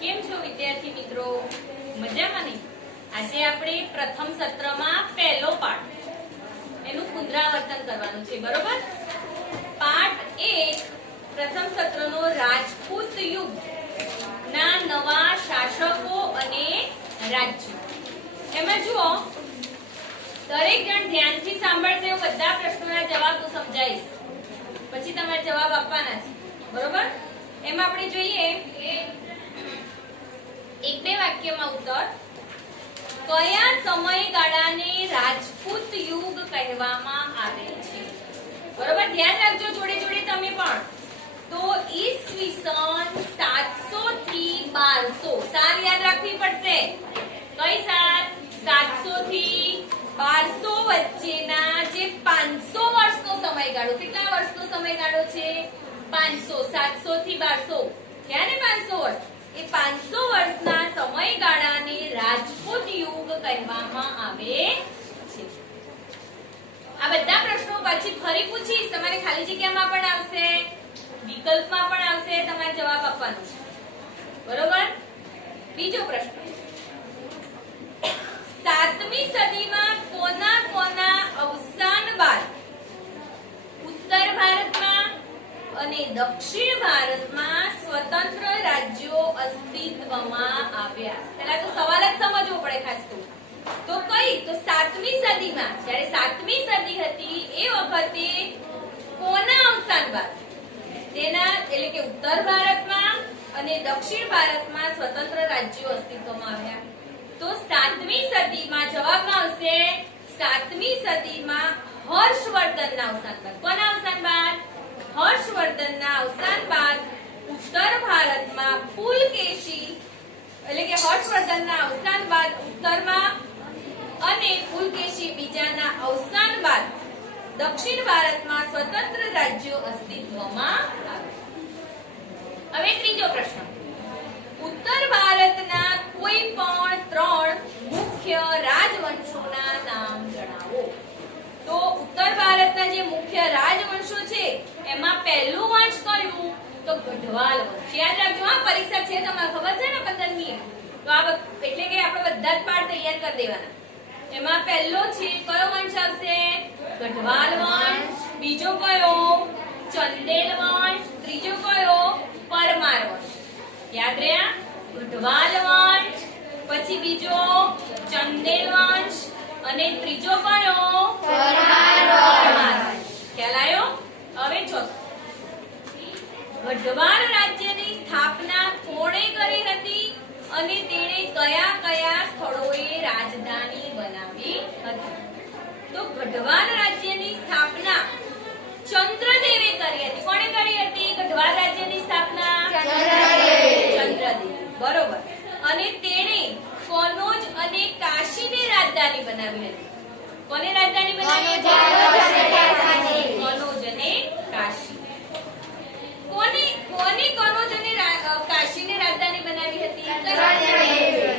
કેમ છો વિદ્યાર્થી મિત્રો? મજામાં ને? આજે આપણે પ્રથમ સત્રમાં પહેલો પાઠ એનું પુનરાવર્તન કરવાનું છે, બરોબર? પાઠ 1 પ્રથમ સત્રનો રાજપૂત યુગ ના નવા શાસકો અને રાજ્યો. એમાં જુઓ, દરેક જણ ધ્યાનથી સાંભળશે. હું બધા પ્રશ્નોના જવાબ હું સમજાવીશ, પછી તમારે જવાબ આપવાના છે, બરોબર? એમાં આપણે જોઈએ એક બે વાક્યમાં ઉત્તર. કયા સમયગાળાને રાજપૂત યુગ કહેવામાં આવે છે? બરોબર, ધ્યાન રાખજો જોડે જોડે તમે પણ. તો ઈસવીસન 700 થી 1200 સાલ યાદ રાખવી પડશે. કઈ સાલ? 700 થી 1200 વચ્ચેના જે 500 વર્ષનો સમયગાળો. કેટલા વર્ષનો સમયગાળો છે? 500. 700 થી 1200 થયા ને 500 વર્ષ. એ 500 વર્ષના સમયગાળાને રાજપૂત યુગ કહેવામાં આવે છે. આ બધા પ્રશ્નો પછી ફરી પૂછીશ. તમારે ખાલી જગ્યામાં પણ આવશે, વિકલ્પમાં પણ આવશે, તમારે જવાબ આપવાનો છે, બરોબર? બીજો પ્રશ્ન, 7મી સદીમાં કોના કોના અવસાન બાદ ઉત્તર ભારતમાં અને દક્ષિણ ભારતમાં સ્વતંત્ર રાજ્યો અસ્તિત્વમાં આવ્યા? પહેલા તો સવાલ જ સમજવો પડે ખાસ તો કઈ? તો 7મી સદીમાં, જ્યારે 7મી સદી હતી એ વખતે કોના અવસાન બાદ તેના એટલે કે ઉત્તર ભારતમાં અને દક્ષિણ ભારતમાં સ્વતંત્ર રાજ્યો અસ્તિત્વમાં આવ્યા. તો 7મી સદીમાં જવાબમાં આવશે 7મી સદીમાં હર્ષવર્ધનના અવસાન બાદ. કોના અવસાન બાદ? હર્ષવર્ધનના અવસાન બાદ ઉત્તર ભારતમાં પુલકેશી એટલે કે હર્ષવર્ધનના અવસાન બાદ ઉત્તરમાં અને પુલકેશી બીજાના અવસાન બાદ દક્ષિણ ભારતમાં સ્વતંત્ર રાજ્યો અસ્તિત્વમાં આવ્યા. હવે ત્રીજો પ્રશ્ન, ઉત્તર ભારતના કોઈ પણ 3 મુખ્ય રાજવંશોના નામ જણાવો. તો ઉત્તર ભારતના જે મુખ્ય રાજવંશો છે એમાં પહેલું વંશ કયું? તો ગઢવાલ વંશ. યાદ રાખજો હા, પરીક્ષા છે તમારે ખબર છે ને 15મી. તો આ એટલે કે આપણે બધા જ પાઠ તૈયાર કરી દેવાના. એમાં પહેલો છે કયો વંશ આવશે? ગઢવાલ વંશ. બીજો કયો? ચંદેલ વંશ. ત્રીજો કયો? પરમાર વંશ. યાદ રહ્યા? ગઢવાલ વંશ, પછી બીજો ચંદેલ વંશ અને ત્રીજો કયો? પરમાર વંશ. ખ્યાલ આવ્યો? હવે ચોથો, ગઢવાલ રાજ્યની સ્થાપના કોણે કરી હતી અને તેણે કયા કયા સ્થળોએ રાજધાની બનાવી હતી? તો ગઢવાલ રાજ્યની સ્થાપના ચંદ્રદેવે કરી હતી. કોણે કરી હતી ગઢવાલ રાજ્યની સ્થાપના? ચંદ્રદેવ. બરોબર. અને તેણે કનોજ અને કાશીને રાજધાની બનાવી હતી. કોને રાજધાની બનાવી હતી? કનોજ અને કાશી. કોને કનોજ અને કાશીને રાજધાની બનાવી હતી?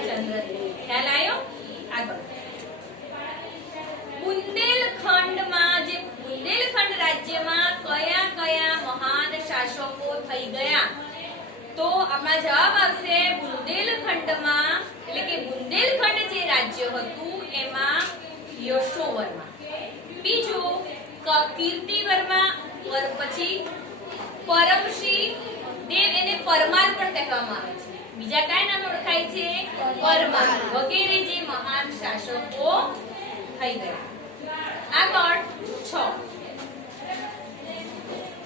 ચંદ્રદેવ. ખ્યાલ આવ્યો? આગળ, બુંદેલખંડમાં જે બુંદેલખંડ રાજ્યમાં કયા કયા મહાન શાસકો થઈ ગયા? તો આમાં જવાબ આવશે બુંદેલખંડમાં એટલે કે બુંદેલખંડ જે રાજ્ય હતું એમાં યશોવર્મા, બીજું કીર્તિવર્મા, પછી પરમશી દેવ, એને પરમાર પણ કહેવામાં આવે છે. બીજા કયા નામે ઓળખાય છે? પરમાર વગેરે જે મહાન શાસકો થઈ ગયા. આગળ 6,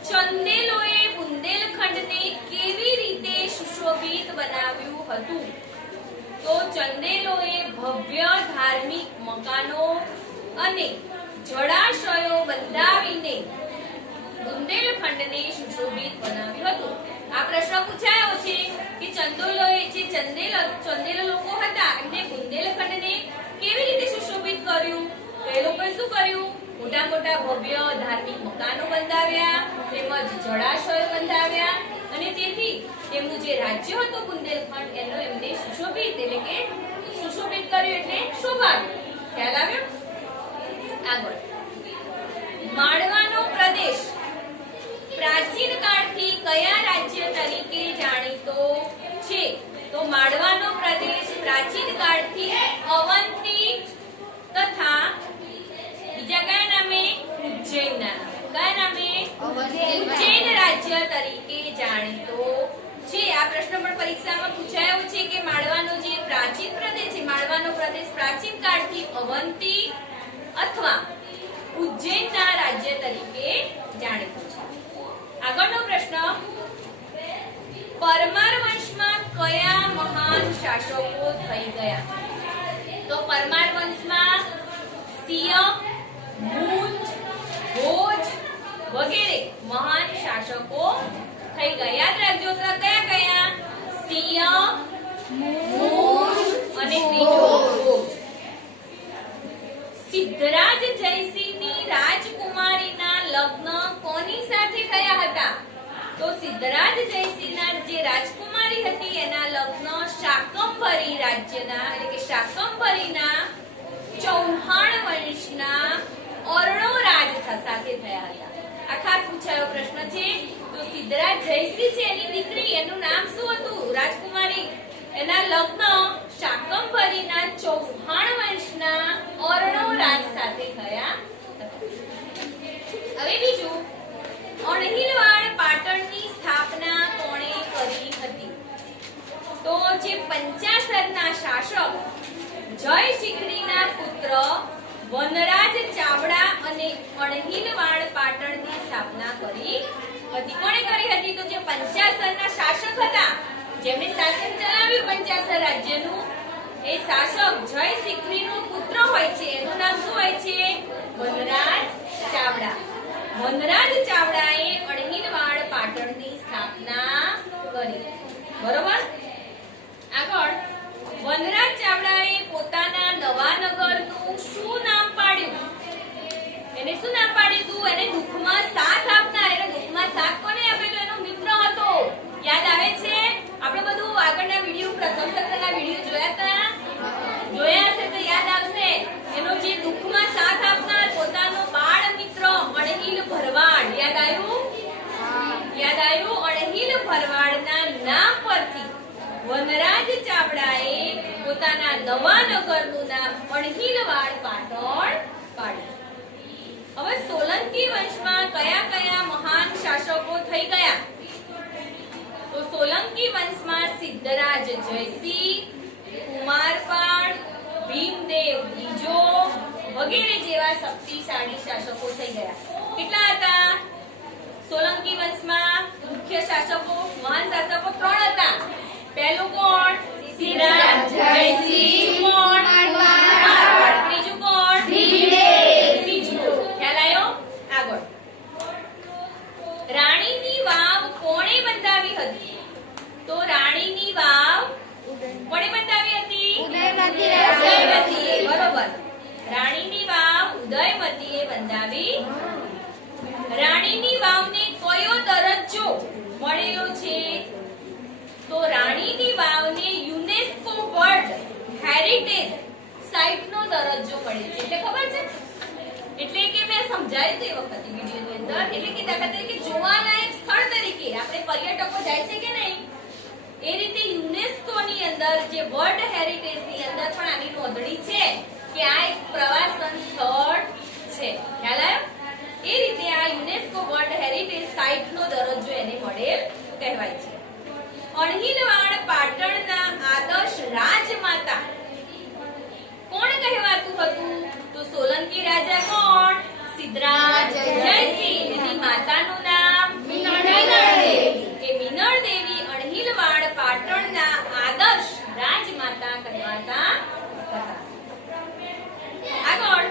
ચંદેલોએ બુંદેલખંડને કેવી રીતે સુશોભિત બનાવ્યું હતું? તો ચંદેલોએ ભવ્ય ધાર્મિક મકાનો અને જળાશયો બંધાવીને બુંદેલખંડને સુશોભિત બનાવ્યું હતું. આ પ્રશ્ન પૂછાયો છે કે ચંદેલો લોકો હતા એમને બુંદેલખંડને કેવી રીતે સુશોભિત કર્યું? તો એ લોકોએ શું કર્યું? મોટા મોટા ભવ્ય ધાર્મિક મકાનો બંધાવ્યા, તેમજ જળાશયો બંધાવ્યા અને તેથી તેમનું જે રાજ્ય હતું બુંદેલખંડ એનો એમને સુશોભિત એટલે કે સુશોભિત કર્યું એટલે શોભાવ્યું. ખ્યાલ આવ્યો? આગળ, માળવાનો પ્રદેશ પ્રાચીન કાળથી કયા રાજ્ય તરીકે જાણીતો છે? તો માળવાનો પ્રદેશ પ્રાચીન કાળથી અવંતી તથા બીજા કયા નામે ઉજ્જૈનના કયા નામે ઉજ્જૈન રાજ્ય તરીકે જાણીતો છે। આ પ્રશ્ન પણ પરીક્ષામાં પૂછાયો છે કે માળવાનો જે પ્રાચીન પ્રદેશ છે, માળવાનો પ્રદેશ પ્રાચીન કાળથી અવંતી અથવા ઉજ્જૈનના રાજ્ય તરીકે જાણીતો છે। આગળનો પ્રશ્ન, પરમાર વંશમાં કયા મહાન શાસકો થઈ ગયા? તો પરમાર વંશમાં સિંહ, મૂંજ, ભોજ વગેરે મહાન શાસકો થઈ ગયા। યાદ રાખજો કયા કયા? સિંહ, મૂંજ અને ત્રીજો ભોજ। સિદ્ધરાજ જયસિંહની રાજકુમારીના લગ્ન કોની સાથે થયા હતા? તો સિદ્ધરાજ જયસિંહના જે રાજકુમારી હતી એના લગ્ન શાકંભરી રાજ્યના એટલે કે શાકંભરીના ચૌહાણ વંશના અર્ણોરાજ સાથે થયા હતા। આ ખાસ પૂછાયો પ્રશ્ન છે। તો સિદ્ધરાજ જયસિંહ છે એની દીકરી, એનું નામ શું હતું? રાજકુમારી, એના લગ્ન શાકંભરીના ચૌહાણ વંશના અર્ણોરાજ સાથે થયા હતા। હવે બીજું, અણહિલવાડ પાટણની સ્થાપના કોણે કરી હતી? તો જે પંચાસરના શાસક જય શિખરીના પુત્ર વનરાજ ચાવડા અને અણહિલવાડ પાટણની સ્થાપના કરી હતી। કોણે કરી હતી? તો જે પંચાસરના શાસક હતા, જેમણે શાસન ચલાવ્યું પંચાસર રાજ્યનું, એ શાસક જય શિખરીનો પુત્ર હોય છે, એનું નામ શું હોય છે? વનરાજ ચાવડા। વનરાજ ચાવડાએ અણહિલવાડ પાટણની સ્થાપના કરી, બરોબર। આગળ, વનરાજ ચાવડાએ પોતાના નવા નગરનું શું નામ પાડ્યું? એને શું નામ પાડ્યું હતું? એને દુઃખમાં સાથ આપનાર। એટલે દુઃખમાં સાથ કોને આપ્યો? તો એનો મિત્ર હતો। યાદ આવે છે? આપણે બધું આગળના વિડિયો, પ્રથમ સત્રના વિડિયો જોયા હતા, જોયા હશે તો યાદ આવશે। એનો જે દુઃખમાં સાથ આપનાર પોતાનો બાળ મિત્ર અણહિલ ભરવાડ, યાદ આવ્યું? યાદ આવ્યું? અણહિલ ભરવાડના નામ પરથી વનરાજ ચાવડાએ પોતાના નવા નગરનું નામ અણહિલવાડ પાટણ પાડ્યું। હવે સોલંકી વંશમાં કયા કયા મહાન શાસકો થઈ ગયા? તો સોલંકી વંશમાં સિદ્ધરાજ જયસિંહ, કુમારપાળ, ભીમદેવ બીજો વગેરે જેવા શક્તિશાળી શાસકો થઈ ગયા। કેટલા હતા સોલંકી વંશમાં? મુખ્ય શાસકો, મહાન શાસકો 3 હતા। પહેલું કોણ? સિદ્ધરાજ જયસિંહ। કોણ? કુમારપાળ। ત્રીજું કોણ? ભીમદેવ બીજો। ખ્યાલ આવ્યો? આગળ, રાણીની વાવ કોણે બંધાવી હતી? તો રાણીની વાવ કોણે બંધાવી હતી? ઉદયમતીએ, બરોબર। રાણીની વાવ ઉદયમતીએ બંધાવી। રાણીની વાવને કયો દરજ્જો મળેલો છે? તો રાણીની વાવને યુનેસ્કો વર્લ્ડ હેરિટેજ સાઇટનો દરજ્જો મળે છે। એટલે ખબર છે? એટલે કે મેં સમજાવ્યું તે વખતે વિડિયોની અંદર, એટલે કે દાખલા તરીકે જોવાલાયક સ્થળ તરીકે આપણે પર્યટકો જાય છે કે નહીં, એ રીતે યુનેસ્કોની અંદર જે વર્લ્ડ હેરિટેજની અંદર પણ આની નોંધણી છે કે આ એક પ્રવાસન સ્થળ છે। ખ્યાલ આવ્યો? એ રીતે આ યુનેસ્કો વર્લ્ડ હેરિટેજ સાઇટનો દરજ્જો એને મળેલ કહેવાય છે। અણહિલવાડ પાટણના આદર્શ રાજમાતા કોણ કહેવાતું હતું? તો સોલંકી રાજા કોણ? સિદ્ધરાજ જયસિંહ। એની માતાનું નામ મિનળદેવી। કે મિનળદેવી અણહિલવાડ પાટણના આદર્શ રાજમાતા કહેવાતા હતા। આગળ,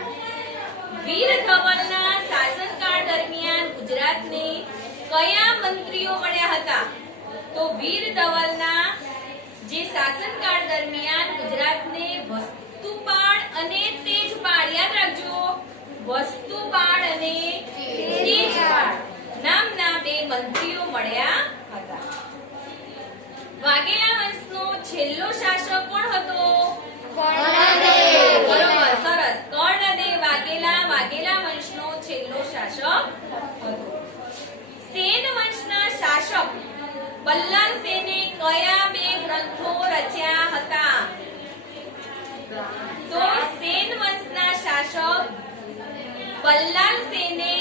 વીર ધવલના શાસનકાળ દરમિયાન ગુજરાતને કયા મંત્રીઓ મળ્યા હતા? તો વીર ધવલના જે શાસનકાળ દરમિયાન ગુજરાતને વસ્તુપાળ અને તેજપાળ, યાદ રાખજો, વસ્તુપાળ અને તેજપાળ નામના 2 મંત્રીઓ મળ્યા હતા। વાઘેલા વંશનો છેલ્લો શાસક કોણ હતો? કર્ણદેવ, બરોબર, સરસ। કર્ણદેવ વાઘેલા વંશનો છેલ્લો શાસક હતો। સેન વંશના શાસક બલ્લાલ સેને કયા 2 ગ્રંથો તો સેન વંશના શાસક પલ્લાલ સેને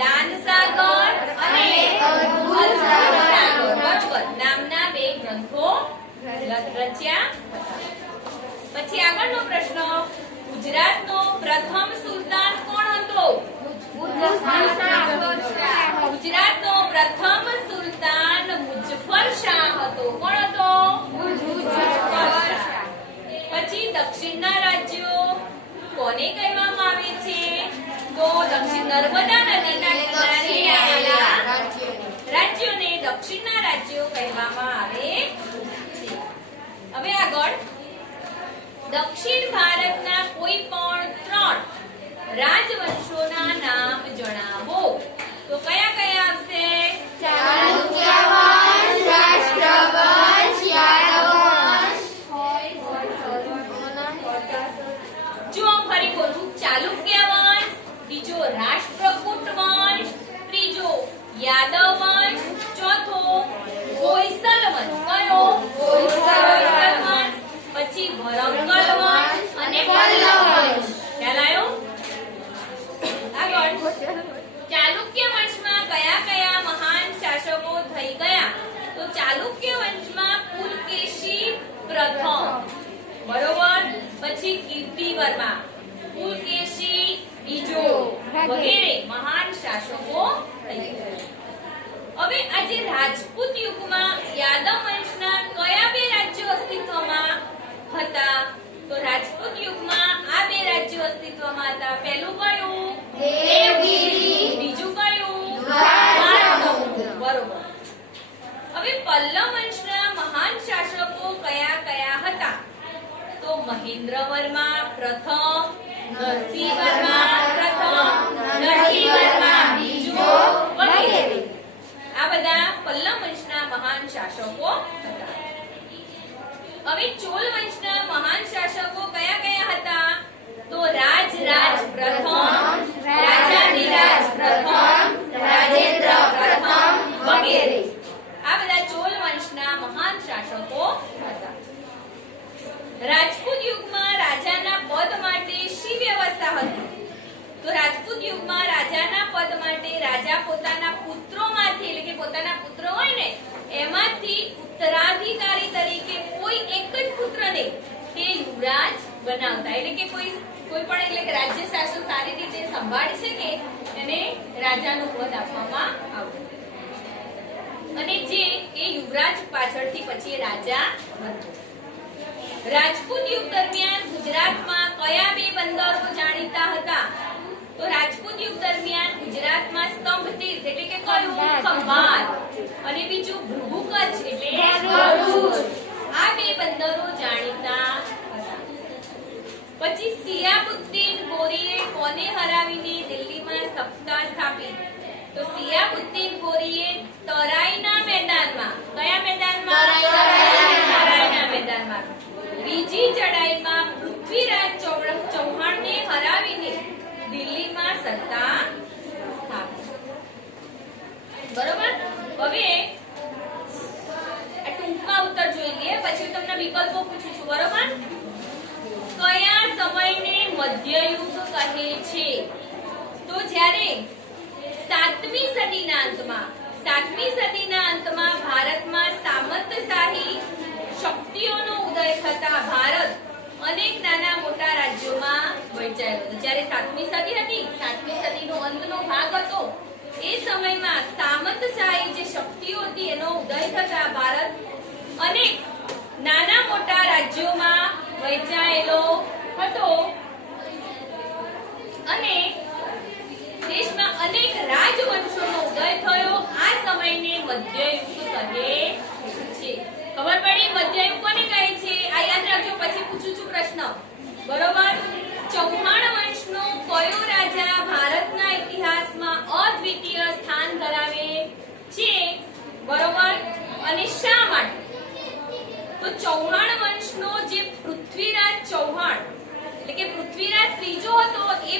દાનસાગર અને અલસાગર બરોબર નામના બે ગ્રંથો રચ્યા હતા. પછી આગળનો પ્રશ્ન, ગુજરાતનો પ્રથમ સુલતાન કોણ હતો? ગુજરાતનો પ્રથમ સુલતાન મુઝફ્ફર શાહ હતો. કોણ હતો? મુઝફ્ફર શાહ. પછી દક્ષિણના રાજ્યો કોને કહેવામાં આવે છે? તો દક્ષિણ નર્મદા નદીના કિનારે આવેલા રાજ્યોને દક્ષિણના રાજ્યો કહેવામાં આવે છે. હવે આગળ, દક્ષિણ ભારતના કોઈ પણ 3 રાજવંશોના નામ જણાવો. તો કયા કયા આવશે? ચાલુક્ય વંશ, રાષ્ટ્રવંશ, યાદવ વંશ. જો ફરી બોલું, ચાલુક્ય વંશ, બીજો રાષ્ટ્રકૂટ વંશ, ત્રીજો યાદવ વંશ, ચોથો હોયસલ વંશ. કયો? હોયસલ વંશ. પછી વરંગલ વંશ અને પલ્લવ વંશ. ખ્યાલ આવ્યો? આગળ, ચાલુક્ય વંશમાં કયા કયા મહાન શાસકો થઈ ગયા? તો ચાલુક્ય વંશમાં પુલકેશી પ્રથમ બરોબર, પછી કીર્તિવર્મા, પુલકેશી બીજો વગેરે મહાન શાસકો થઈ ગયા. હવે આજે રાજપૂત યુગમાં યાદવ વંશના કયા બે રાજ્યો અસ્તિત્વમાં હતા? તો રાજપૂત યુગમાં આ બે રાજ્યો અસ્તિત્વમાં હતા. પહેલું કયું? દેવગિરી. બીજું કયું? દ્વારસમુદ્ર. બરોબર. હવે પલ્લવ વંશના મહાન શાસકો કયા કયા હતા? તો મહેન્દ્રવર્મા પ્રથમ, નરસિંહવર્મા પ્રથમ, નરસિંહવર્મા બીજો વગેરે. આ બધા પલ્લવ વંશના મહાન શાસકો હતા. હવે ચોલ વંશના મહાન શાસકો કયા કયા હતા? તો રાજરાજ પ્રથમ, રાજાધિરાજ પ્રથમ, રાજેન્દ્ર પ્રથમ વગેરે. આ બધા ચોલ વંશના મહાન શાસકો હતા. રાજપૂત યુગમાં રાજાના પદ માટે શી વ્યવસ્થા હતી? તો રાજપૂત યુગમાં રાજાના પદ માટે રાજા પોતાના પુત્રોમાંથી, એટલે કે પોતાના પુત્ર હોય ને એમાંથી ઉત્તરાધિકારી તરીકે કોઈ એક જ પુત્રને તે યુવરાજ બનાવતા. એટલે કે કોઈ પણ એટલે કે રાજ્ય શાસન સારી રીતે સંભાળી શકે એને રાજાનું પદ આપવામાં આવતું. અને જે એ યુવરાજ પાછળથી પછી રાજા બનતો. રાજપૂત યુગ દરમિયાન ગુજરાતમાં કયા બે બંદરો જાણીતા હતા? તો રાજપૂત યુગ દરમિયાન ગુજરાતમાં સ્તંભ તીર્થ એટલે કે કયું? ખંભાત. અને બીજું ભૃગુ કચ્છ એટલે ભરૂચ. આ બે બંદરો જાણીતા હતા. પછી સિયાબુદ્દીન ગોરીએ કોને હરાવીને દિલ્હીમાં સત્તા સ્થાપી? તો સિયાબુદ્દીન ગોરીએ તરાઈના મેદાનમાં, કયા મેદાનમાં? તરાઈના મેદાનમાં બીજી ચડાઈમાં પૃથ્વીરાજ ચૌહાણને હરાવીને દિલ્હીમાં સત્તા સ્થાપી. બરોબર. હવે આ ટૂંકમાં ઉત્તર જોઈ લઈએ, પછી તમને વિકલ્પો પૂછું છું. બરોબર. કયા સમયને મધ્યયુગ કહે છે? તો જ્યારે 7મી સદીના અંતમાં ભારતમાં સામંતશાહી શક્તિઓનો ઉદય થતા ભારત અનેક નાના મોટા રાજ્યોમાં વહેંચાયો હતો. જ્યારે 7મી સદી હતી, 7મી સદીનો અંતનો ભાગ હતો, એ સમયમાં સામંતશાહી જે શક્તિઓ હતી એનો ઉદય થતા ભારત અનેક નાના મોટા રાજ્યોમાં વહેંચાયેલો હતો અને દેશમાં અનેક રાજવંશોનો ઉદય થયો. આ સમયને મધ્યયુગ કહે છે. ખબર પડી મધ્યયુગ કોને કહે છે? આ યાદ રાખજો, પછી પૂછું છું પ્રશ્ન. બરોબર. ચૌહાણ વંશનો કયો રાજા ભારતના ઇતિહાસમાં અદ્વિતીય સ્થાન ધરાવે છે? બરોબર. અને શા માટે? તો ચૌહાણ વંશનો જે પૃથ્વીરાજ ચૌહાણ એટલે કે પૃથ્વીરાજ ત્રીજો હતો એ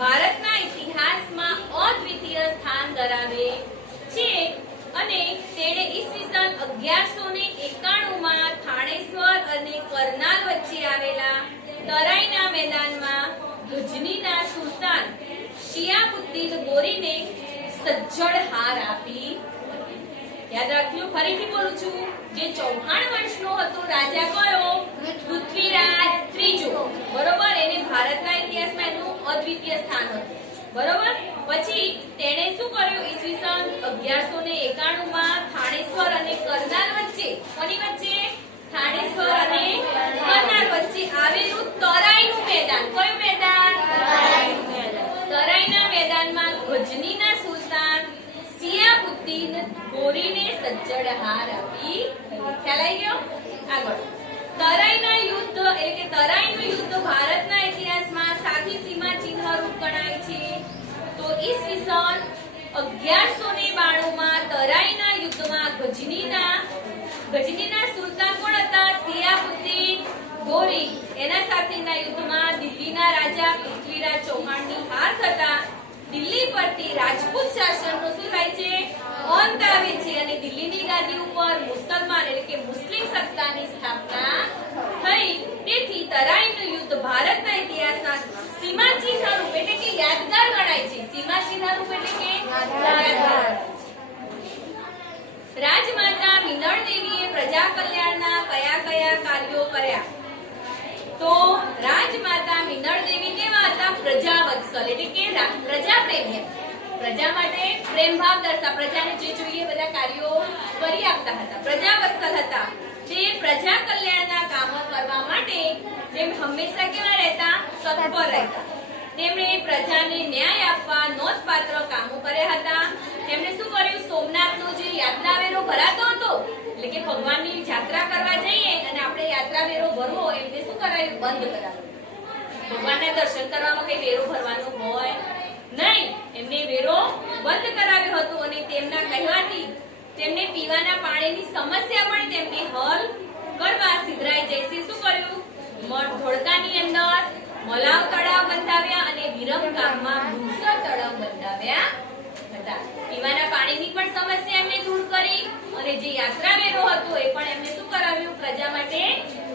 ભારતના ઇતિહાસમાં અદ્વિતીય સ્થાન ધરાવે છે અને તેણે ઈસવીસન 1191 માં થાણેશ્વર અને કરનાલ વચ્ચે આવેલા તરાઈના મેદાનમાં ગજનીના સુલતાન શિયાબુદ્દીન ગોરીને સજ્જડ હાર આપી. યાદ રાખજો, ફરીથી બોલું છું, જે ચૌહાણ વંશનો હતો રાજા કયો? પૃથ્વીરાજ ત્રીજો. બરોબર, એને ભારતના ઇતિહાસમાં એનું અદ્વિતીય સ્થાન હતું. બરોબર, પછી તેણે શું કર્યું? ઈસવીસન 1191 માં થાણેશ્વર અને કરનાલ વચ્ચે, કોની વચ્ચે? થાણેશ્વર અને કરનાલ વચ્ચે આવેલું તરાઈનું મેદાન. કયું મેદાન? તરાઈનું મેદાન. તરાઈના મેદાનમાં ગજનીના સુલતાન શિયાબુદ્દીન ગોરીને સજ્જડ હાર આપી. ખ્યાલ આવી ગયો? આગળ તરાઈના યુદ્ધ એટલે કે તરાઈનું યુદ્ધ ભારતના ઇતિહાસમાં સાથી સીમા ચિહ્ન રૂપ ગણાય છે. તો ઈસવીસન 1192 માં તરાઈના યુદ્ધમાં ગજનીના સુલતાન કોણ હતા? શિયાબુદ્દીન ગોરી. એના સાથેના યુદ્ધમાં દિલ્હીના રાજા પૃથ્વીરાજ ચૌહાણની હાર થતા દિલ્હી પરથી રાજપૂત શાસનનો શું થાય છે? અંત આવે છે અને દિલ્હીની ગાદી ઉપર મુસલમાન એટલે કે મુસ્લિમ સત્તાની સ્થાપના થઈ. તેથી તરાઈનું યુદ્ધ ભારતના ઇતિહાસના સીમાચિહ્ન રૂપ એટલે કે યાદગાર ગણાય છે. સીમાચિહ્ન રૂપ એટલે કે યાદગાર. રાજમાતા મિનળ દેવીએ પ્રજા કલ્યાણના કયા કયા કાર્યો કર્યા? તો રાજમાતા મિનળ દેવી કેવા હતા? પ્રજાવત્સલ એટલે કે પ્રજા પ્રેમી. પ્રજા માટે પ્રેમ ભાવ દર્શા, પ્રજાને જે જોઈએ બધા કાર્યો કરી આપતા હતા. પ્રજાવત્સલ હતા. તે પ્રજા કલ્યાણના કામો કરવા માટે જેમ હંમેશા કેવા રહેતા? તત્પર રહેતા. તેમણે પ્રજાને ન્યાય આપવા નોંધપાત્ર કામો કર્યા હતા. તેમણે શું કર્યું? સોમનાથનો જે યાત્રા વેરો ભરાતો હતો, એટલે કે ભગવાનની યાત્રા કરવા જઈએ અને આપણે યાત્રા વેરો ભરવો, એમને શું કરાયું? બંધ કરાવ્યું. ભગવાનના દર્શન કરવામાં કઈ વેરો ભરવાનો હોય નહીં. એમને વેરો બંધ કરાવ્યો હતો અને તેમના કહેવાથી તેમને પીવાના પાણીની સમસ્યા પણ તેમને હલ કરવા સિદ્ધરાય જયસિંહે શું કર્યું? ધોળકાની અંદર મલાવ તળાવ બંધાવ્યા અને વિરમગામમાં મુનસર તળાવ બંધાવ્યા હતા. પીવાના પાણીની પણ સમસ્યા એમને દૂર કરી અને જે યાત્રા વેરો હતો એ પણ એમને શું કરાવ્યું? પ્રજા માટે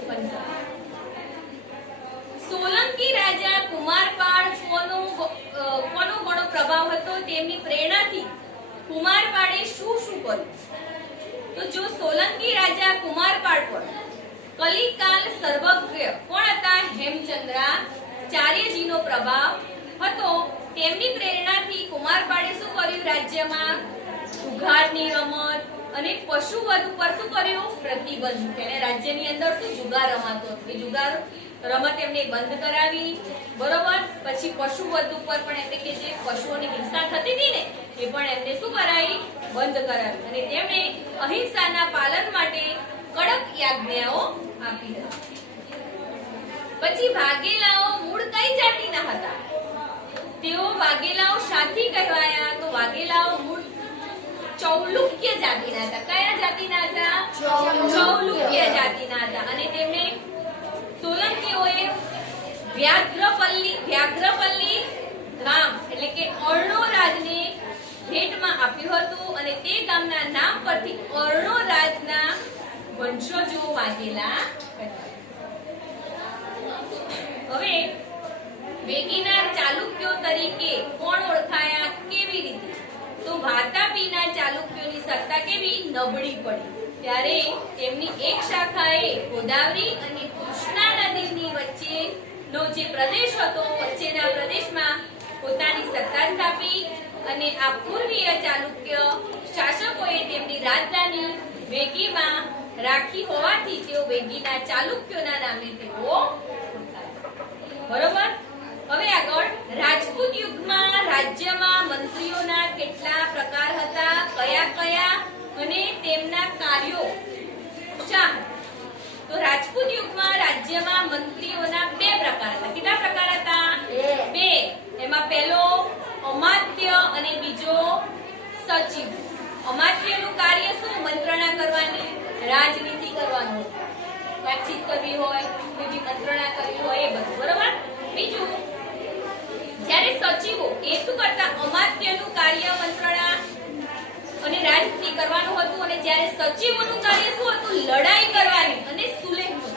બંધાવ્યું. સોલંકી રાજા કુમારપાળ કોનો ઘણો પ્રભાવ હતો? તેમની પ્રેરણાથી કુમારપાળે શું કર્યું? તો જો સોલંકી રાજા કુમારપાળ પર કલિકાલ સર્વજ્ઞ કોણ હતા? હેમચંદ્રાચાર્યજીનો પ્રભાવ હતો. તેમની પ્રેરણાથી કુમારપાળે શું કર્યું? રાજ્યમાં જુગારની રમત અને પશુવધ ઉપર શું કર્યું? પ્રતિબંધ મૂક્યો. અને રાજ્યની અંદર શું જુગાર રમાતો હતો, એ જુગાર રમત એમને બંધ કરાવી. બરોબર, પછી પશુવધ ઉપર પણ એટલે કે જે પશુઓની હિંસા થતી હતી ને, એ પણ એમને શું કરાવી? બંધ કરાવી. અને તેમણે અહિંસાના પાલન માટે કડક આજ્ઞાઓ આપી હતી. પછી વાઘેલાઓ મૂળ કઈ જાતિના હતા? તેઓ વાઘેલાઓ શાથી કહેવાયા? તો વાઘેલાઓ મૂળ ચૌલુક્ય જાતિના હતા. કયા જાતિના હતા? ચૌલુક્ય જાતિના હતા. અને તેમને સોલંકીઓએ વ્યાઘ્રપલ્લી ગામ એટલે કે અર્ણો રાજને ભેટમાં આપ્યું હતું અને તે ગામના નામ પરથી અર્ણો રાજના વંશજો વાઘેલા હતા. હવે વેગીનાર ચાલુક્યો તરીકે કોણ ઓળખાયા? કેવી રીતે? તો વાતાપીના ચાલુક્યોની સત્તા કેવી? નબળી પડી. ત્યારે તેમની એક શાખાએ ગોદાવરી અને કૃષ્ણા નદીની વચ્ચેનો જે પ્રદેશ હતો, વચ્ચેના પ્રદેશમાં પોતાની સત્તા સ્થાપી અને આ પૂર્વીય ચાલુક્ય શાસકોએ તેમની રાજધાની વેગીમાં રાખી હોવાથી તેઓ વેગીના ચાલુક્યોના નામે તેઓ ઓળખાયા. બરોબર, હવે આગળ રાજપૂત યુગમાં રાજ્યમાં મંત્રીઓના કેટલા પ્રકાર હતા? કયા કયા અને તેમના કાર્યો? તો રાજપૂત યુગમાં રાજ્યમાં મંત્રીઓના બે પ્રકાર હતા. કેટલા પ્રકાર હતા? બે. એમાં પહેલો અમાત્ય અને બીજો સચિવ. અમાત્યનું કાર્ય શું? મંત્રણા કરવાની, રાજનીતિ કરવાનું, વાતચીત કરવી હોય, બીજી મંત્રણા કરવી હોય, એ બધું. બરોબર. બીજું, જ્યારે સચિવો એ શું કરતા? અમાત્યનું કાર્ય મંત્રણા અને રાજનીતિ કરવાનું હતું. અને જ્યારે સચિવોનું કાર્ય શું હતું? લડાઈ કરવાની અને સુલેહ હતું.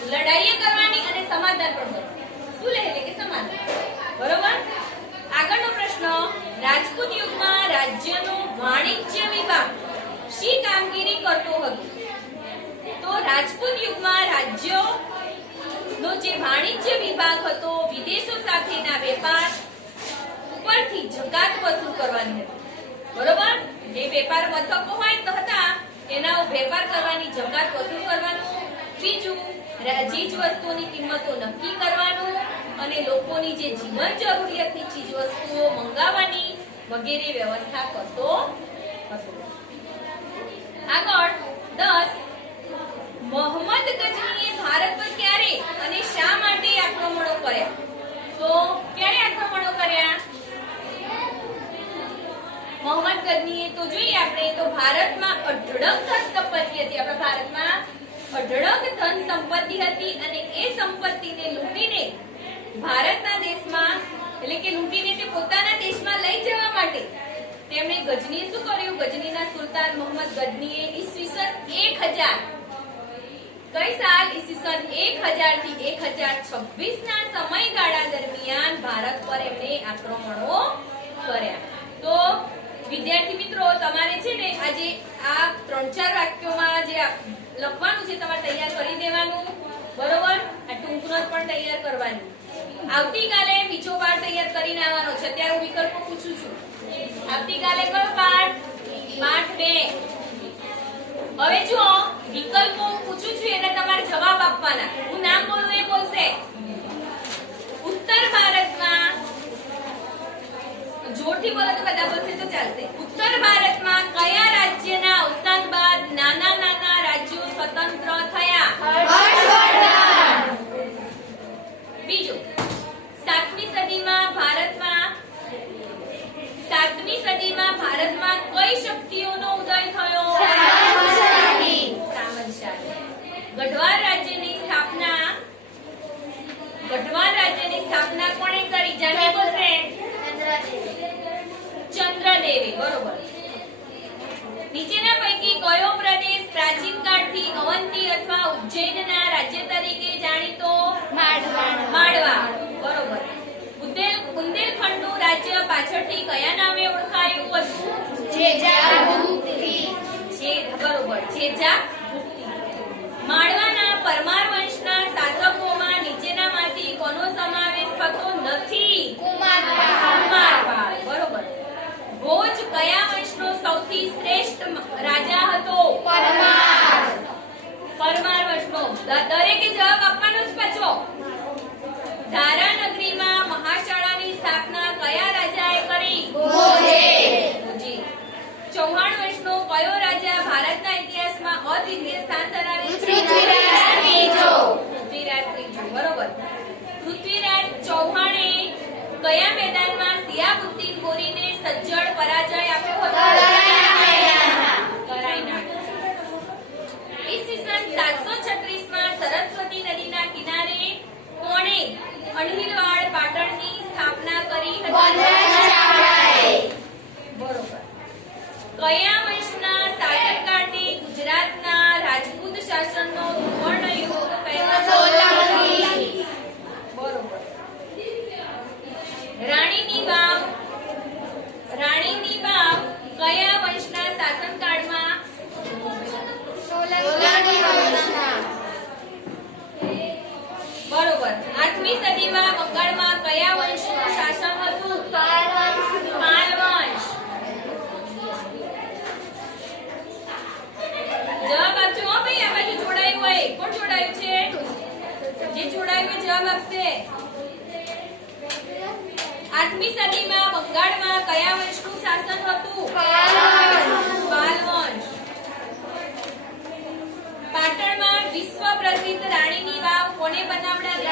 નકશી કામગીરી કરતો હતો. તો રાજપૂત યુગમાં રાજ્યો નો જે વાણિજ્ય વિભાગ હતો વિદેશો સાથેના વેપાર ઉપરથી જકાત વસૂલ કરવાની હતી. બરોબર? જે વેપાર મથકો હોય તો હતા એના વેપાર કરવાની જકાત વસૂલ કરવાનું. બીજું ચીજ વસ્તુઓની કિંમતો નક્કી કરવાનું અને લોકોની જે જીવન જરૂરિયાતની ચીજ વસ્તુઓ મંગાવવાની વગેરે વ્યવસ્થા કરતો હતો. આગળ 10 મોહમ્મદ ગજનીએ ભારત પર ક્યારે અને શા માટે આક્રમણો કર્યા? તો ક્યારે આક્રમણો કર્યા? મોહમ્મદ ગજનીએ તો જોઈએ આપણે તો ભારતમાં અઢળક ધન સંપત્તિ હતી. આપણા ભારતમાં અઢળક ધન સંપત્તિ હતી અને એ સંપત્તિને લૂંટીને ભારતના દેશમાં એટલે કે લૂંટીને તે પોતાના દેશમાં લઈ જવા માટે તેમણે ગજનીએ શું કર્યું? ગજનીના સુલતાન મોહમ્મદ ગજનીએ ઈસવીસન 1000 કઈ સાલ? ઈસવીસન 1000 થી 1026 ના સમયગાળા દરમિયાન ભારત પર એમણે આક્રમણો કર્યા. તો વિદ્યાર્થી મિત્રો તમારે છે ને આજે આ 3-4 વાક્યોમાં જે લખવાનું છે તમારે તૈયાર કરી દેવાનું. બરોબર? આ ટૂંક નોટ પણ તૈયાર કરવાની. આવતીકાલે બીજો પાઠ તૈયાર કરીને આવવાનો છે. અત્યારે હું વિકલ્પો પૂછું છું. આવતીકાલે કયો પાઠ? પાઠ 2. હવે જો વિકલ્પો પૂછું છું એને તમારે જવાબ આપવાના. હું નામ બોલું એ બોલશે. ઉત્તર ભારતમાં જોરથી બોલો તો બધા બોલશે તો ચાલશે. ઉત્તર ભારતમાં કયા રાજ્યના અવસાન બાદ નાના નાના રાજ્યો સ્વતંત્ર થયા? બીજું 7મી સદીમાં ભારતમાં કઈ શક્તિઓનો ઉદય થયો? સામંતશાહી. ગઢવાલ રાજ્યની સ્થાપના કોણે કરી? જાને બોલશે. ચંદ્રદેવે. બરોબર. નીચેના પૈકી કયો પ્રદેશ પ્રાચીન કાળથી અવંતી અથવા ઉજ્જૈનના રાજ્ય તરીકે જાણીતો? માળવા. બરોબર. બુંદેલખંડનું રાજ્ય પાછળથી કયા નામે ઓળખાયું હતું? બરોબર. જેજાભુક્તિ. માળવાના પરમાર વંશના શાસકોમાં નીચેનામાંથી કોનો સમાવેશ થતો નથી? કુમારપાળ. બરોબર. ભોજ કયા વંશનો સૌથી શ્રેષ્ઠ રાજા હતો? પરમાર વંશનો. દરેકે જવાબ આપવાનો જ પાછો. ધારાનગરીમાં મહાશાળાની સ્થાપના કયા રાજાએ કરી? ભોજે. ચૌહાણ વંશનો કયો રાજા ભારતના ઇતિહાસમાં અદ્વિતીય સ્થાન ધરાવે છે? પૃથ્વીરાજ ત્રીજો. બરોબર. પૃથ્વીરાજ ચૌહાણે કયા મેદાનમાં સિયાબુદ્દીન ગોરીને સજ્જડ પરાજય આપ્યો હતો? કરાઈના. ઈસવીસન 736 માં સરસ્વતી નદીના કિનારે કોણે અણહિલવાડ પાટણની સ્થાપના કરી હતી? બરોબર. કયા વંશના શાસનકાળને ગુજરાતના રાજપૂત શાસનનો સુવર્ણયુગ કહેવાય? બરોબર. રાણીની વાવ કયા વંશના શાસનકાળમાં? બરોબર. 8મી સદીમાં બંગાળમાં કયા વંશનું શાસન હતું? પાલ વંશ. જવાબ આપજો હો ભાઈ. આ બાજુ જોડાયું હોય. કોણ જોડાયું છે? જે જોડાયું હોય જવાબ આપશે. 8મી સદીમાં બંગાળમાં કયા વંશનું શાસન હતું? પાલ વંશ. પાટણમાં વિશ્વ પ્રસિદ્ધ રાણીની વાવ કોને બનાવડાવી?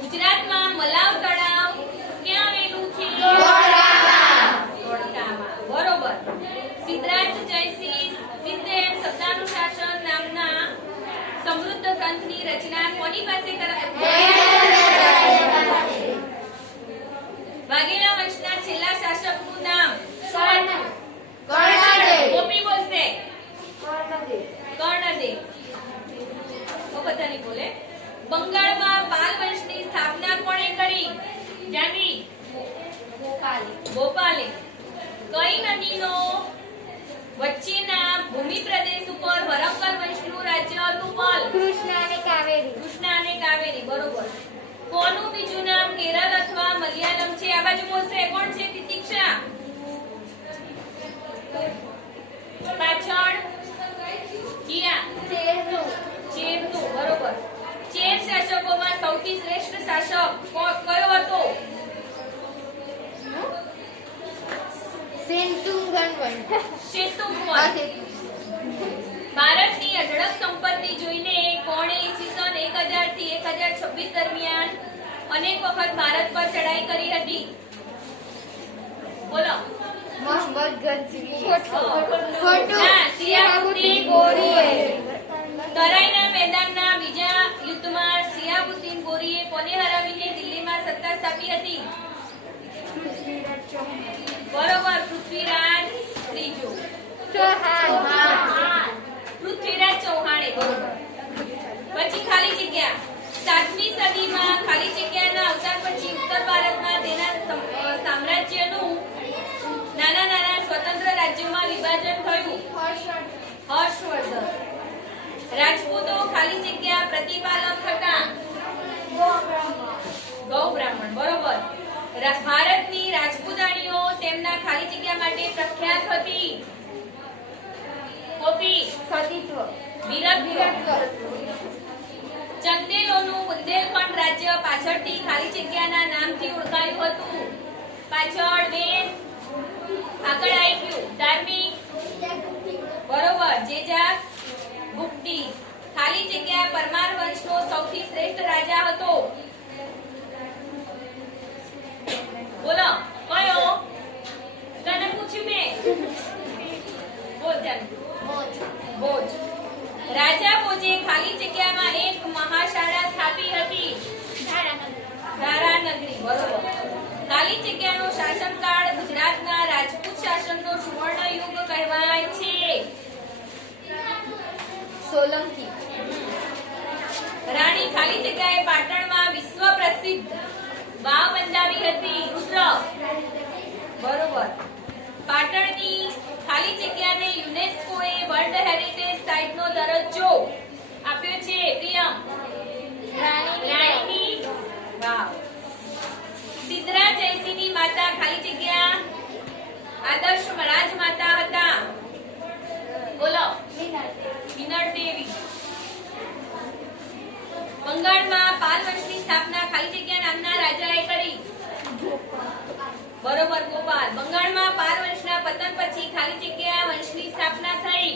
ગુજરાતમાં મલાવ તળાવ ક્યાં આવેલું છે? ધોળકામાં. બરોબર. સિદ્ધરાજ જયસિંહ સિદ્ધેવ શબ્દાનુશાસન નામના સમૃદ્ધ ગ્રંથની રચના કોની પાસે વાઘેલા વંશના છેલ્લા શાસકનું નામ? ગોપી બોલશે. કર્ણદેવ. બધાની બોલે. બંગાળમાં પાલ વંશની સ્થાપના કોણે કરી? ભોપાલે કઈ નદીનો વચ્ચેના ભૂમિ પ્રદેશ ઉપર વરંગલ વંશનું રાજ્ય હતું? બોલ. કૃષ્ણ અને કાવેરી. કૃષ્ણ અને કાવેરી. બરોબર. કોનું બીજું નામ કેરળ અથવા મલયાલમ છે? આ બાજુ બોલશે. કોણ છે? તિતિક્ષા. પાછળ કિયા ચેરનું. બરોબર. ચેર શાસકોમાં સૌથી શ્રેષ્ઠ શાસક કયો હતો? શેતુંગન. ભારતની અઢળક સંપત્તિ જોઈને કોણે ઈસવીસન 1000 થી 1026 દરમિયાન અનેક વખત ભારત પર ચડાઈ કરી હતી? બોલો. મોહમ્મદ ગજની. ના, સિયાબુદ્દીન ગોરીએ. તરાઈના મેદાનના બીજા યુદ્ધમાં સિયાબુદ્દીન ગોરીએ કોને હરાવીને દિલ્હીમાં સત્તા સ્થાપી હતી? બરોબર. પૃથ્વીરાજ ત્રીજો. પૃથ્વીરાજ ચૌહાણે. બરોબર. પછી ખાલી જગ્યા. 7મી સદીમાં ખાલી જગ્યાના અવસાન પછી ઉત્તર ભારતમાં તેના સામ્રાજ્યનું નાના નાના સ્વતંત્ર રાજ્યોમાં વિભાજન થયું. હર્ષવર્ધન. રાજપૂતો ખાલી જગ્યા પ્રતિપાલક હતા. ગૌ બ્રાહ્મણ. બરોબર. ભારતની રાજપૂતાણીઓ તેમના ખાલી જગ્યા માટે પ્રખ્યાત હતી. કોપી. સતીત્વ. વીરત્વ. ચંદેલોનું બુંદેલખંડ રાજ્ય પાછળથી ખાલી જગ્યાના નામથી ઓળખાયું હતું. પાછળ બેન આગળ આવી ગયું. ધાર્મિક. બરોબર. જેજાક ગુપ્તી. ખાલી જગ્યા પરમાર વંશનો સૌથી શ્રેષ્ઠ રાજા હતો. બોલો. કયો? તને પૂછ્યું મેં. બોલ ચાલ. ભોજ. રાજા ભોજે ખાલી જગ્યામાં એક મહાશાળા સ્થાપી હતી. ધારાનગરી. બરોબર. ખાલી જગ્યાનો શાસનકાળ ગુજરાતના રાજપૂત શાસનનો સુવર્ણ યુગ કહેવાય છે. સોલંકી. રાણી ખાલી જગ્યાએ પાટણમાં વિશ્વ પ્રસિદ્ધ વાવ બંધાવી હતી. રુદ્ર. બરોબર. પાટણની ખાલી જગ્યાને યુનેસ્કોએ વર્લ્ડ હેરિટેજ સાઇટનો દરજ્જો આપ્યો છે. પ્રિયમ. રાણીની વાવ. સિદ્ધરા જયસિંહની માતા ખાલી જગ્યા આદર્શ રાજમાતા હતા. બોલો. મિનળ દેવી. બંગાળમાં પાલ વંશની સ્થાપના ખાલી જગ્યા નામના રાજાએ કરી. બરોબર. ગોપાલ. બંગાળમાં પાલ વંશના પતન પછી ખાલી જગ્યા વંશની સ્થાપના થઈ.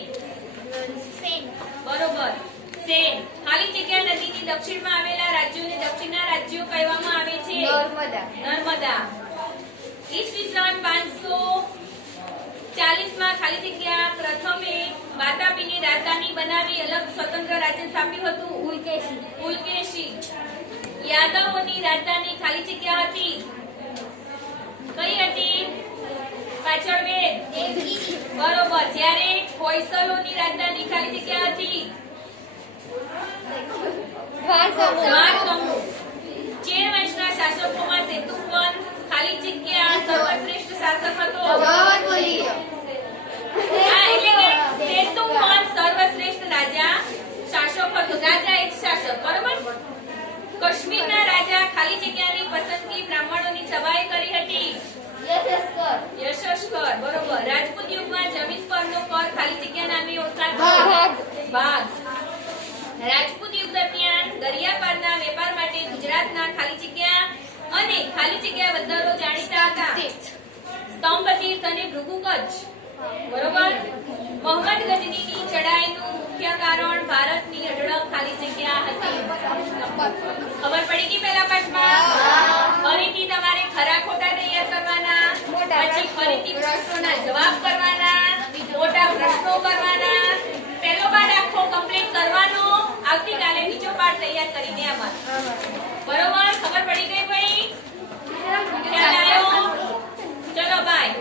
બરોબર. સેન. ખાલી જગ્યા નદીની દક્ષિણમાં આવેલા રાજ્યોને દક્ષિણના રાજ્યો કહેવામાં આવે છે. નર્મદા. ઈસવીસન 540 માં ખાલી જગ્યા પ્રથમે વાતાપીની રાજધાની બનાવી અલગ સ્વતંત્ર રાજ્ય સ્થાપ્યું હતું. પુલકેશી. યાદવોની રાજધાની ખાલી જગ્યા હતી. કઈ હતી? પાછળ વેદ. બરોબર. જ્યારે હોયસલોની રાજધાની ખાલી જગ્યા હતી. દ્વારસમૂહ. ચેર વંશના શાસકોમાં સેતુવન ખાલી જગ્યા સર્વશ્રેષ્ઠ શાસક હતો. હા, એટલે કે સેતુવન સર્વશ્રેષ્ઠ રાજા શાસક હતો. રાજા એક શાસક. બરોબર. કાશ્મીરના રાજા ખાલી જગ્યાની પસંદગી બ્રાહ્મણોની સભાએ કરી હતી. યશસ્કર. બરોબર. રાજપૂત યુગમાં જમીન પરનો કર ખાલી જગ્યા નામે ઓળખાતો. ભાગ. રાજપૂત યુગ દરમિયાન દરિયાપારના વેપાર માટે ગુજરાતના ખાલી જગ્યા અને ખાલી જગ્યા બંદરો જાણીતા હતા. સ્તંભ તીર્થ અને ભૃગુ કચ્છ. બરોબર. મોહમ્મદ ગજનીની ચડાઈનું મુખ્ય કારણ ભારતની અઢળક ખાલી જગ્યા હતી. ખબર પડી ગઈ પહેલા પાઠમાં? ફરીથી તમારે ખરા ખોટા તૈયાર કરવાના, પછી ફરીથી પ્રશ્નોના જવાબ કરવાના, મોટા પ્રશ્નો કરવાના. પહેલો પાઠ આખો કમ્પ્લીટ કરવાનો. આવતીકાલે બીજો પાઠ તૈયાર કરીને આવવાનો. બરોબર. ખબર પડી ગઈ ભાઈ? ખ્યાલ આવ્યો? ચલો બાય.